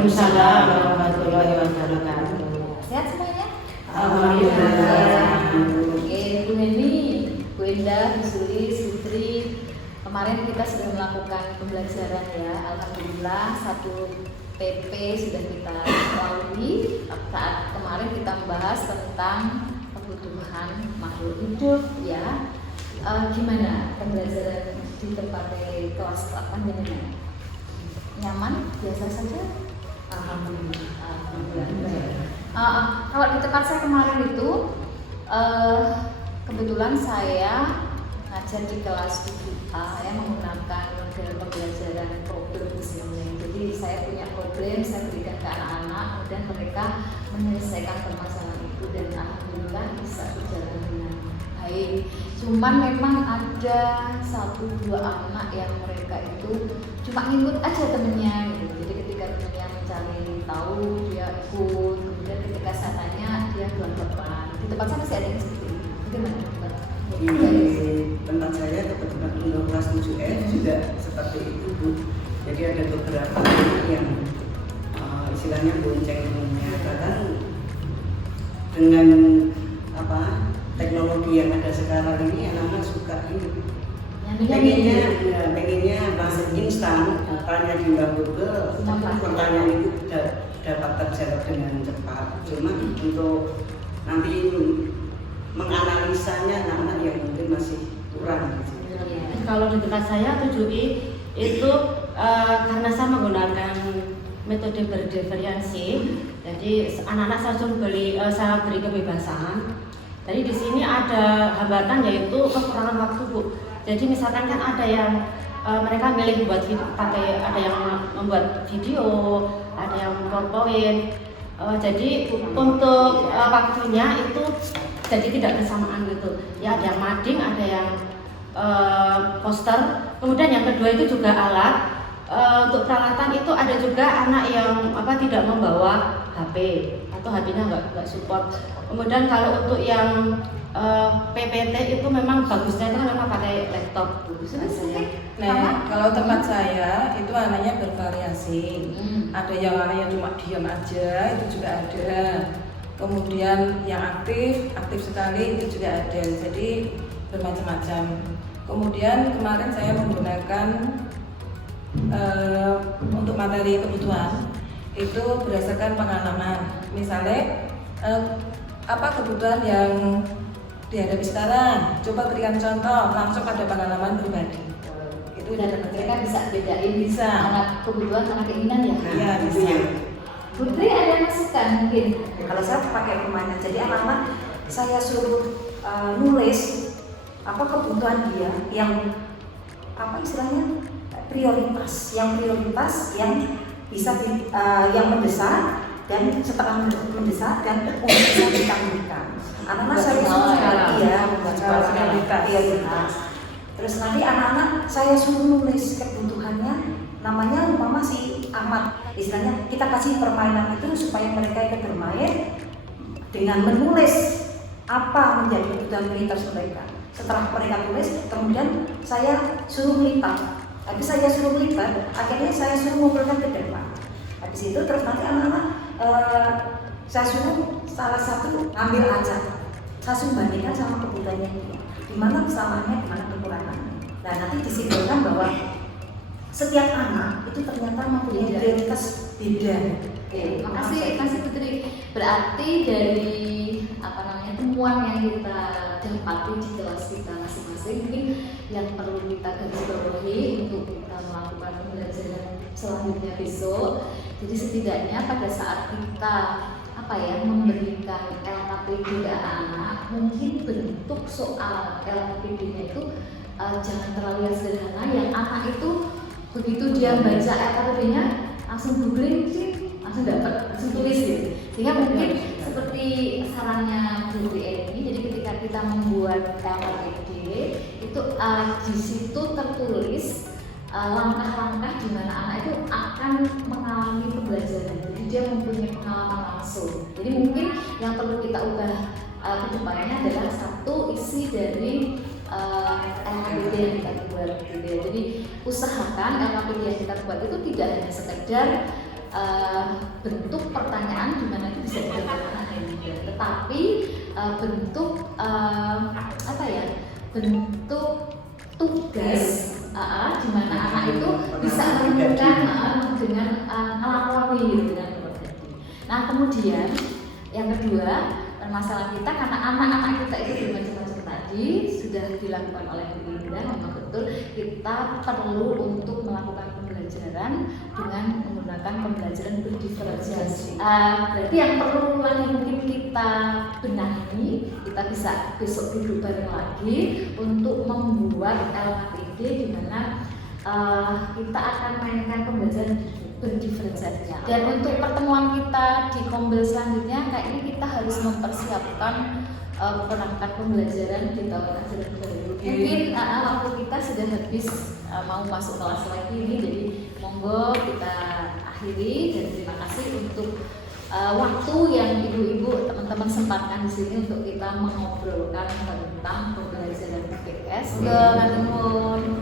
Waalaikumsalam warahmatullahi wabarakatuh. Sehat semuanya? Alhamdulillah. Oke, Bu Neni, Bu Indah, Bu Sulis, Putri. Kemarin kita sudah melakukan pembelajaran ya. Alhamdulillah 1 PP sudah kita lalui. Saat kemarin kita membahas tentang kebutuhan makhluk hidup ya. Gimana pembelajaran di tempat kelas 8 jenengan? Nyaman? Biasa saja? Alhamdulillah. Kalau di tempat saya kemarin itu kebetulan saya ngajar di kelas 7A yang menggunakan model pembelajaran problem listening. Jadi saya punya problem, saya berikan ke anak-anak, kemudian mereka menyelesaikan permasalahan itu dan alhamdulillah bisa berjalan dengan baik. Cuman memang ada 1-2 anak yang mereka itu cuma ngikut aja temennya gitu. Jadi ketika temennya mencari tahu dia ikut, kemudian ketika saya tanya dia belak-belakan. Di tempat saya masih ada yang seperti itu. Bagaimana Mbak? Di tempat saya teman-teman untuk kelas 7F juga seperti itu Bu. Jadi ada beberapa anak yang istilahnya boncengnya, bahkan dengan teknologi yang ada sekarang ini anak-anak suka ini. Pengennya masuk instan, tanya di Google, pertanyaan itu dapat terjawab dengan cepat. Cuma untuk nanti menganalisanya anak-anak yang mungkin masih kurang. Kalau di tempat saya 7I itu karena saya menggunakan metode berdifferensi, jadi anak-anak saya beri kebebasan. Jadi di sini ada hambatan yaitu kekurangan waktu Bu. Jadi misalkan kan ada yang mereka milih buat ada yang membuat video, ada yang PowerPoint. Jadi untuk waktunya itu jadi tidak bersamaan gitu. Ya ada yang mading, ada yang poster. Kemudian yang kedua itu juga alat. Untuk peralatan itu ada juga anak yang tidak membawa HP atau HP-nya nggak support. Kemudian kalau untuk yang PPT itu memang bagusnya itu memang pakai laptop. Nah, kalau tempat saya itu anaknya bervariasi. Ada yang anaknya cuma diam aja, itu juga ada. Kemudian yang aktif sekali itu juga ada. Jadi bermacam-macam. Kemudian kemarin saya menggunakan untuk materi kebutuhan itu berdasarkan pengalaman. Misalnya apa kebutuhan yang dihadapi sekarang, coba berikan contoh langsung pada pengalaman pribadi. Itu dan mereka bisa bedain bisa anak kebutuhan, anak keinginan ya. Iya bisa. Putri ada masukan mungkin? Kalau saya pakai permainan, jadi anak-anak saya suruh nulis apa kebutuhan dia yang istilahnya prioritas yang bisa yang mendesak dan setelah mendesak dan untuk bisa ditangguhkan. Anak-anak saya suruh prioritas. Terus nanti anak-anak saya suruh nulis kebutuhannya, namanya umpama si Ahmad. Istilahnya kita kasih permainan itu supaya mereka ikut bermain dengan menulis apa menjadi kebutuhan prioritas mereka. Setelah mereka tulis, kemudian saya suruh melipat. Habis saya suruh melipat, akhirnya saya suruh ngumpulkan ke depan. Habis itu terus nanti anak-anak saya suruh salah satu ambil aja. Saya suruh bandingkan sama kebutuhannya dia. Di mana kesamaannya, di mana kekurangannya. Nah nanti disimpulkan bahwa setiap anak itu ternyata mempunyai prioritas beda. Oke, makasih Putri. Berarti dari temuan yang kita dapati di kelas kita masing-masing, mungkin yang perlu kita garis bawahi untuk kita melakukan pembelajaran selanjutnya besok. Jadi setidaknya pada saat kita memberikan LKPD ke anak, mungkin bentuk soal LKPD-nya itu jangan terlalu yang sederhana. Yang anak itu begitu dia baca LKPD-nya langsung googling sih, langsung dapat, langsung tulis gitu. Sehingga mungkin seperti sarannya Bu ini, jadi ketika kita membuat LKPD itu di situ tertulis langkah-langkah di mana anak itu akan mengalami pembelajaran. Jadi dia mempunyai pengalaman langsung. Jadi mungkin yang perlu kita ubah ke depannya adalah satu isi dari LKPD yang kita buat gitu ya. Jadi usahakan LKPD yang kita buat itu tidak hanya sekedar bentuk pertanyaan di mana itu bisa dijawab anak juga, tetapi bentuk apa ya, bentuk tugas di mana anak itu bisa menemukan dengan alami dengan pribadi. Nah kemudian yang kedua, permasalahan kita karena anak-anak kita itu macam-macam tadi sudah dilakukan oleh Bu Linda, memang betul kita perlu untuk melakukan pembelajaran dengan menggunakan pembelajaran berdiferensiasi. Berarti yang perlu lagi mungkin kita benahi, kita bisa besok duduk bareng lagi untuk membuat LKPD di mana kita akan mainkan pembelajaran berdiferensiasi. Dan untuk pertemuan kita di Kombel selanjutnya, kayaknya kita harus mempersiapkan perangkat pembelajaran di tahun ajaran baru. Mungkin waktu kita sudah habis, mau masuk kelas lagi ini, jadi monggo kita akhiri dan terima kasih untuk waktu yang ibu-ibu teman-teman sempatkan di sini untuk kita mengobrolkan tentang pembelajaran PKS. Assalamualaikum.